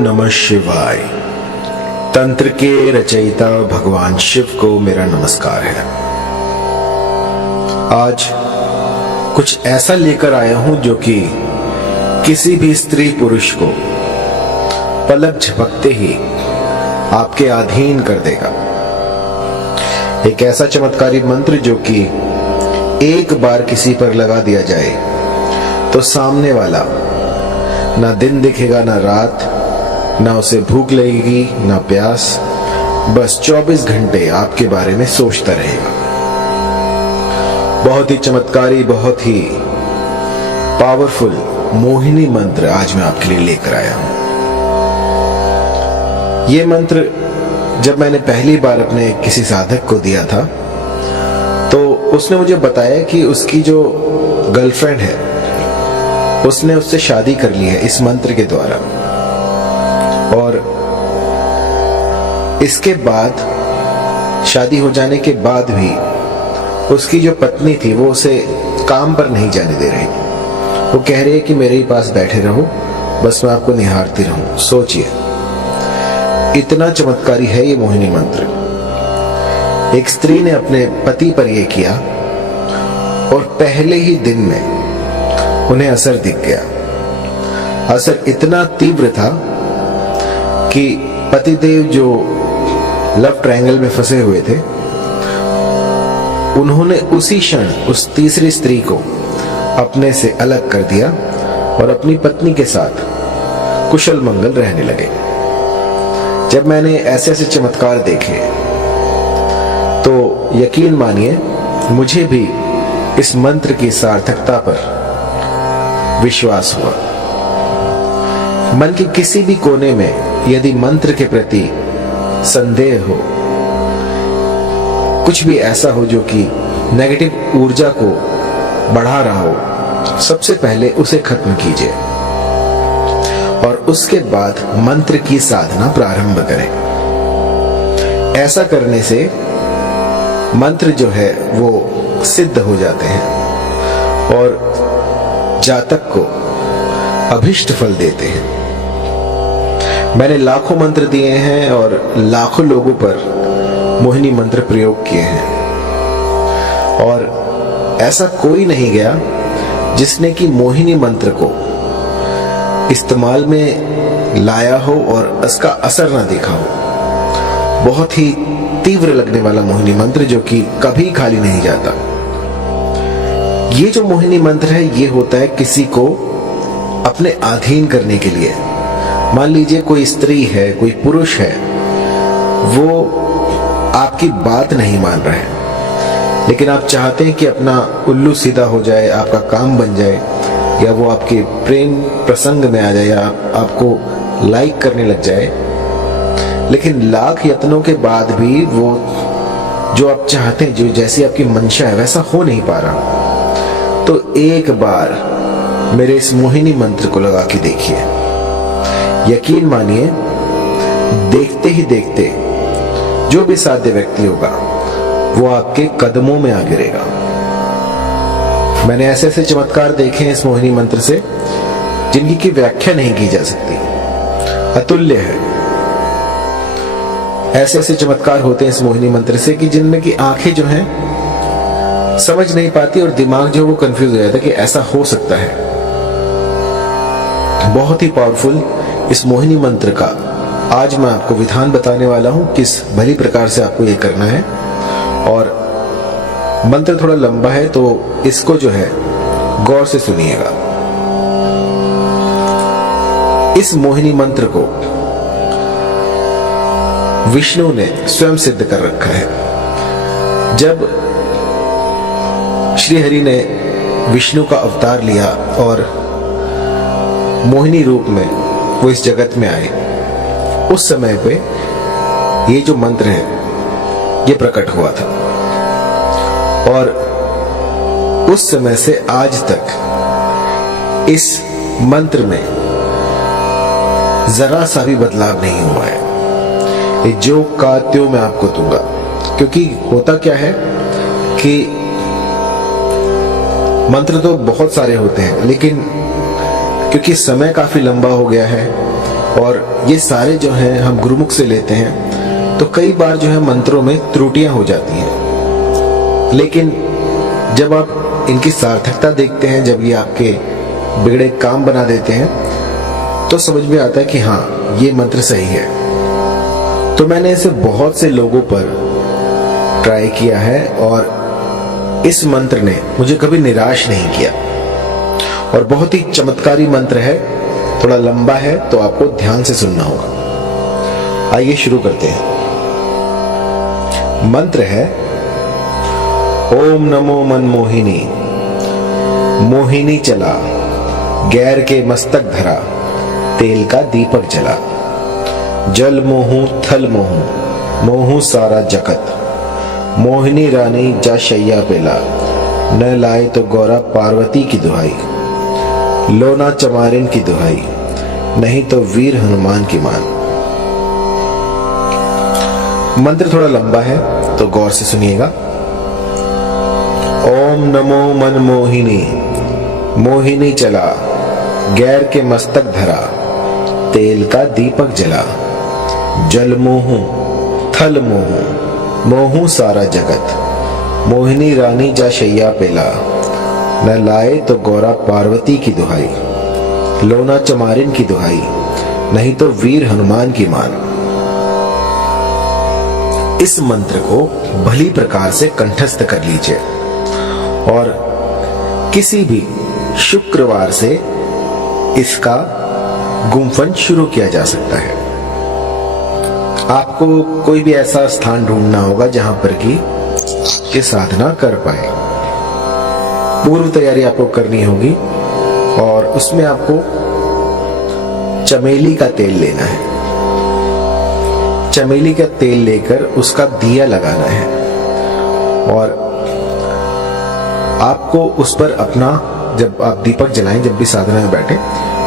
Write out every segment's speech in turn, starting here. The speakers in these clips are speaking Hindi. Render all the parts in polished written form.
नमः शिवाय। तंत्र के रचयिता भगवान शिव को मेरा नमस्कार है। आज कुछ ऐसा लेकर आया हूं जो कि किसी भी स्त्री पुरुष को पलक झपकते ही आपके अधीन कर देगा। एक ऐसा चमत्कारी मंत्र जो कि एक बार किसी पर लगा दिया जाए तो सामने वाला ना दिन दिखेगा ना रात, ना उसे भूख लगेगी ना प्यास, बस 24 घंटे आपके बारे में सोचता रहेगा। बहुत ही चमत्कारी, बहुत ही पावरफुल मोहिनी मंत्र आज मैं आपके लिए लेकर आया हूं। यह मंत्र जब मैंने पहली बार अपने किसी साधक को दिया था तो उसने मुझे बताया कि उसकी जो गर्लफ्रेंड है उसने उससे शादी कर ली है इस मंत्र के द्वारा, और इसके बाद शादी हो जाने के बाद भी उसकी जो पत्नी थी वो उसे काम पर नहीं जाने दे रही। वो कह रही है कि मेरे ही पास बैठे रहो, बस मैं आपको निहारती रहूं। सोचिए, इतना चमत्कारी है ये मोहिनी मंत्र। एक स्त्री ने अपने पति पर यह किया और पहले ही दिन में उन्हें असर दिख गया। असर इतना तीव्र था कि पतिदेव जो लव ट्रायंगल में फंसे हुए थे उन्होंने उसी क्षण उस तीसरी स्त्री को अपने से अलग कर दिया और अपनी पत्नी के साथ कुशल मंगल रहने लगे। जब मैंने ऐसे ऐसे चमत्कार देखे तो यकीन मानिए मुझे भी इस मंत्र की सार्थकता पर विश्वास हुआ। मन के किसी भी कोने में यदि मंत्र के प्रति संदेह हो, कुछ भी ऐसा हो जो कि नेगेटिव ऊर्जा को बढ़ा रहा हो, सबसे पहले उसे खत्म कीजिए और उसके बाद मंत्र की साधना प्रारंभ करें। ऐसा करने से मंत्र जो है वो सिद्ध हो जाते हैं और जातक को अभिष्ट फल देते हैं। मैंने लाखों मंत्र दिए हैं और लाखों लोगों पर मोहिनी मंत्र प्रयोग किए हैं और ऐसा कोई नहीं गया जिसने कि मोहिनी मंत्र को इस्तेमाल में लाया हो और उसका असर ना देखा हो। बहुत ही तीव्र लगने वाला मोहिनी मंत्र जो कि कभी खाली नहीं जाता। ये जो मोहिनी मंत्र है ये होता है किसी को अपने अधीन करने के लिए। मान लीजिए कोई स्त्री है, कोई पुरुष है, वो आपकी बात नहीं मान रहा है लेकिन आप चाहते हैं कि अपना उल्लू सीधा हो जाए, आपका काम बन जाए, या वो आपके प्रेम प्रसंग में आ जाए या आपको लाइक करने लग जाए, लेकिन लाख यत्नों के बाद भी वो जो आप चाहते हैं, जो जैसी आपकी मंशा है वैसा हो नहीं पा रहा। तो एक बार मेरे इस मोहिनी मंत्र को लगा के देखिए। यकीन मानिए देखते ही देखते जो भी साध्य व्यक्ति होगा वो आपके कदमों में आ गिरेगा। मैंने ऐसे ऐसे चमत्कार देखे हैं इस मोहिनी मंत्र से जिनकी की व्याख्या नहीं की जा सकती, अतुल्य है। ऐसे ऐसे चमत्कार होते हैं इस मोहिनी मंत्र से कि जिनमें की आंखें जो हैं समझ नहीं पाती और दिमाग जो वो कंफ्यूज हो जाता है कि ऐसा हो सकता है। बहुत ही पावरफुल इस मोहिनी मंत्र का आज मैं आपको विधान बताने वाला हूं, किस भली प्रकार से आपको ये करना है। और मंत्र थोड़ा लंबा है तो इसको जो है गौर से सुनिएगा। इस मोहिनी मंत्र को विष्णु ने स्वयं सिद्ध कर रखा है। जब श्री हरि ने विष्णु का अवतार लिया और मोहिनी रूप में वो इस जगत में आए, उस समय पे ये जो मंत्र है ये प्रकट हुआ था और उस समय से आज तक इस मंत्र में जरा सा भी बदलाव नहीं हुआ है। ये जो का त्यों मैं आपको दूंगा, क्योंकि होता क्या है कि मंत्र तो बहुत सारे होते हैं लेकिन क्योंकि समय काफी लंबा हो गया है और ये सारे जो हैं हम गुरुमुख से लेते हैं, तो कई बार जो है मंत्रों में त्रुटियां हो जाती हैं। लेकिन जब आप इनकी सार्थकता देखते हैं, जब ये आपके बिगड़े काम बना देते हैं, तो समझ में आता है कि हाँ, ये मंत्र सही है। तो मैंने इसे बहुत से लोगों पर ट्राई किया है और इस मंत्र ने मुझे कभी निराश नहीं किया और बहुत ही चमत्कारी मंत्र है। थोड़ा लंबा है तो आपको ध्यान से सुनना होगा। आइए शुरू करते हैं। मंत्र है ओम नमो मनमोहिनी। मोहिनी चला, गैर के मस्तक धरा, तेल का दीपक जला। जल मोहू थल मोहू, मोहू सारा जगत। मोहिनी रानी जा शैया पेला, न लाए तो गौरा पार्वती की दुहाई। लोना चमारिन की दुहाई, नहीं तो वीर हनुमान की मान। मंत्र थोड़ा लंबा है तो गौर से सुनिएगा। ओम नमो मनमोहिनी। मोहिनी चला, गैर के मस्तक धरा, तेल का दीपक जला। जल मोहू थल मोहू, मोहू सारा जगत। मोहिनी रानी जा शैया पेला, न लाए तो गौरा पार्वती की दुहाई। लोना चमारिन की दुहाई, नहीं तो वीर हनुमान की मान। इस मंत्र को भली प्रकार से कंठस्थ कर लीजिए और किसी भी शुक्रवार से इसका गुम्फन शुरू किया जा सकता है। आपको कोई भी ऐसा स्थान ढूंढना होगा जहां पर कि ये साधना कर पाए। पूर्व तैयारी आपको करनी होगी और उसमें आपको चमेली का तेल लेना है। चमेली का तेल लेकर उसका दिया लगाना है और आपको उस पर अपना, जब आप दीपक जलाएं, जब भी साधना में बैठे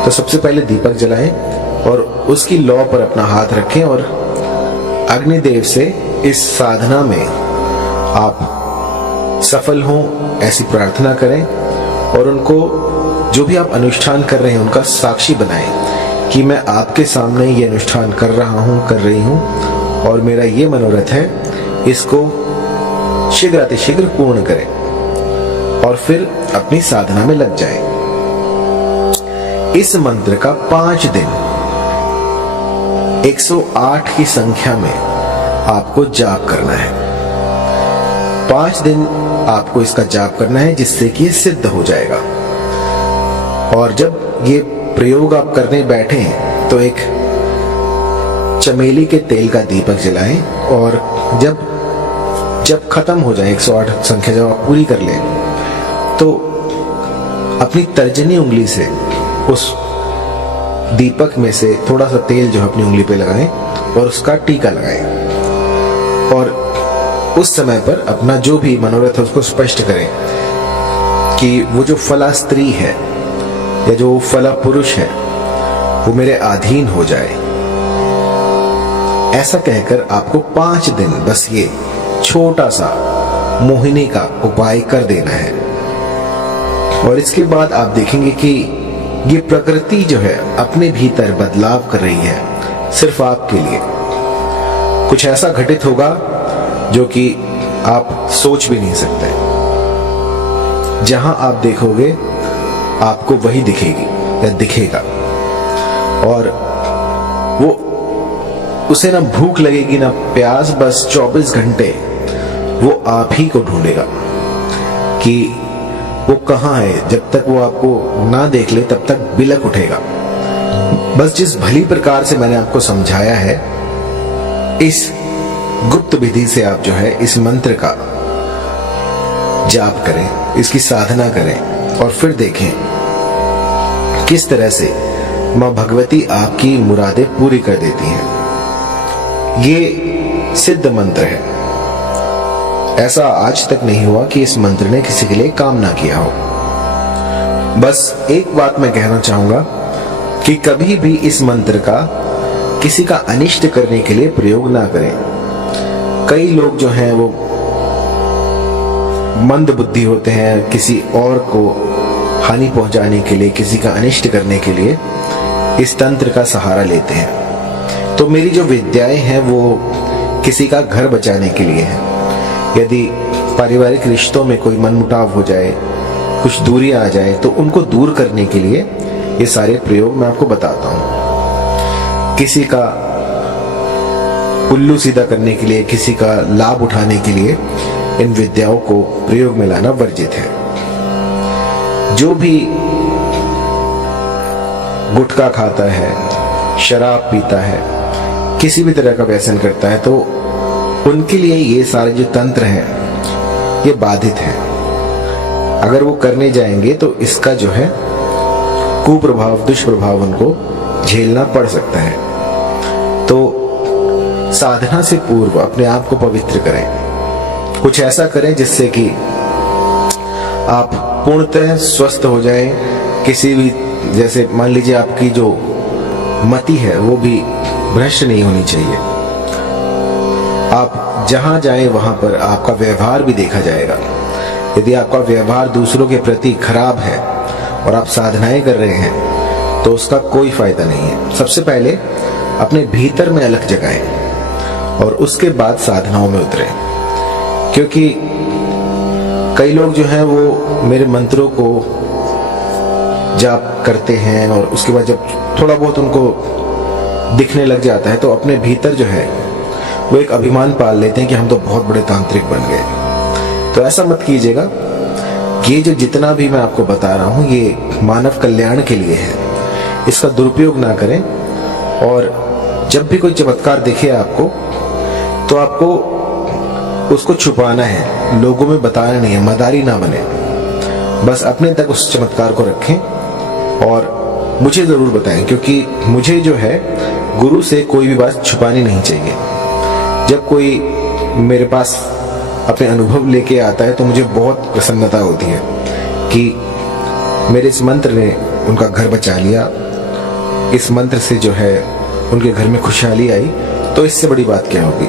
तो सबसे पहले दीपक जलाएं और उसकी लौ पर अपना हाथ रखें और अग्निदेव से इस साधना में आप सफल हों ऐसी प्रार्थना करें और उनको, जो भी आप अनुष्ठान कर रहे हैं, उनका साक्षी बनाएं कि मैं आपके सामने ये अनुष्ठान कर रहा हूं, कर रही हूं और मेरा ये मनोरथ है, इसको शीघ्र अतिशीघ्र पूर्ण करें और फिर अपनी साधना में लग जाएं। इस मंत्र का 5 दिन 108 की संख्या में आपको जाप करना है। 5 दिन आपको इसका जाप करना है जिससे कि सिद्ध हो जाएगा। और जब ये प्रयोग आप करने बैठे हैं तो एक चमेली के तेल का दीपक जलाएं और जब खत्म हो जाए 108 संख्या जब आप पूरी कर लें तो अपनी तर्जनी उंगली से उस दीपक में से थोड़ा सा तेल जो अपनी उंगली पे लगाएं और उसका टीका लगाएं और उस समय पर अपना जो भी मनोरथ है उसको स्पष्ट करें कि वो जो फला स्त्री है या जो फला पुरुष है वो मेरे अधीन हो जाए। ऐसा कहकर आपको 5 दिन बस ये छोटा सा मोहिनी का उपाय कर देना है और इसके बाद आप देखेंगे कि ये प्रकृति जो है अपने भीतर बदलाव कर रही है सिर्फ आपके लिए। कुछ ऐसा घटित होगा जो कि आप सोच भी नहीं सकते। जहां आप देखोगे आपको वही दिखेगी या दिखेगा और वो उसे ना भूख लगेगी ना प्यास, बस 24 घंटे वो आप ही को ढूंढेगा कि वो कहाँ है। जब तक वो आपको ना देख ले तब तक बिलक उठेगा। बस जिस भली प्रकार से मैंने आपको समझाया है, इस गुप्त विधि से आप जो है इस मंत्र का जाप करें, इसकी साधना करें और फिर देखें किस तरह से मां भगवती आपकी मुरादें पूरी कर देती हैं। ये सिद्ध मंत्र है। ऐसा आज तक नहीं हुआ कि इस मंत्र ने किसी के लिए काम ना किया हो। बस एक बात मैं कहना चाहूंगा कि कभी भी इस मंत्र का किसी का अनिष्ट करने के लिए प्रयोग ना करें। कई लोग जो हैं वो मंद बुद्धि होते हैं, किसी और को हानि पहुंचाने के लिए, किसी का अनिष्ट करने के लिए इस तंत्र का सहारा लेते हैं। तो मेरी जो विद्याएं हैं वो किसी का घर बचाने के लिए है। यदि पारिवारिक रिश्तों में कोई मनमुटाव हो जाए, कुछ दूरी आ जाए, तो उनको दूर करने के लिए ये सारे प्रयोग मैं आपको बताता हूं। किसी का उल्लू सीधा करने के लिए, किसी का लाभ उठाने के लिए इन विद्याओं को प्रयोग में लाना वर्जित है। जो भी गुटखा खाता है, शराब पीता है, किसी भी तरह का व्यसन करता है, तो उनके लिए ये सारे जो तंत्र हैं ये बाधित है। अगर वो करने जाएंगे तो इसका जो है कुप्रभाव, दुष्प्रभाव उनको झेलना पड़ सकता है। तो साधना से पूर्व अपने आप को पवित्र करें, कुछ ऐसा करें जिससे कि आप पूर्णतः स्वस्थ हो जाएं। किसी भी, जैसे मान लीजिए आपकी जो मति है वो भी भ्रष्ट नहीं होनी चाहिए। आप जहां जाएं वहां पर आपका व्यवहार भी देखा जाएगा। यदि आपका व्यवहार दूसरों के प्रति खराब है और आप साधनाएं कर रहे हैं तो उसका कोई फायदा नहीं है। सबसे पहले अपने भीतर में अलख जगाएं और उसके बाद साधनाओं में उतरें। क्योंकि कई लोग जो हैं वो मेरे मंत्रों को जाप करते हैं और उसके बाद जब थोड़ा बहुत उनको दिखने लग जाता है तो अपने भीतर जो है वो एक अभिमान पाल लेते हैं कि हम तो बहुत बड़े तांत्रिक बन गए। तो ऐसा मत कीजिएगा। ये जो जितना भी मैं आपको बता रहा हूं ये मानव कल्याण के लिए है, इसका दुरुपयोग ना करें। और जब भी कोई चमत्कार दिखे आपको तो आपको उसको छुपाना है, लोगों में बताना नहीं है, मदारी ना बने। बस अपने तक उस चमत्कार को रखें और मुझे जरूर बताएं, क्योंकि मुझे जो है गुरु से कोई भी बात छुपानी नहीं चाहिए। जब कोई मेरे पास अपने अनुभव लेके आता है तो मुझे बहुत प्रसन्नता होती है कि मेरे इस मंत्र ने उनका घर बचा लिया, इस मंत्र से जो है उनके घर में खुशहाली आई। तो इससे बड़ी बात क्या होगी।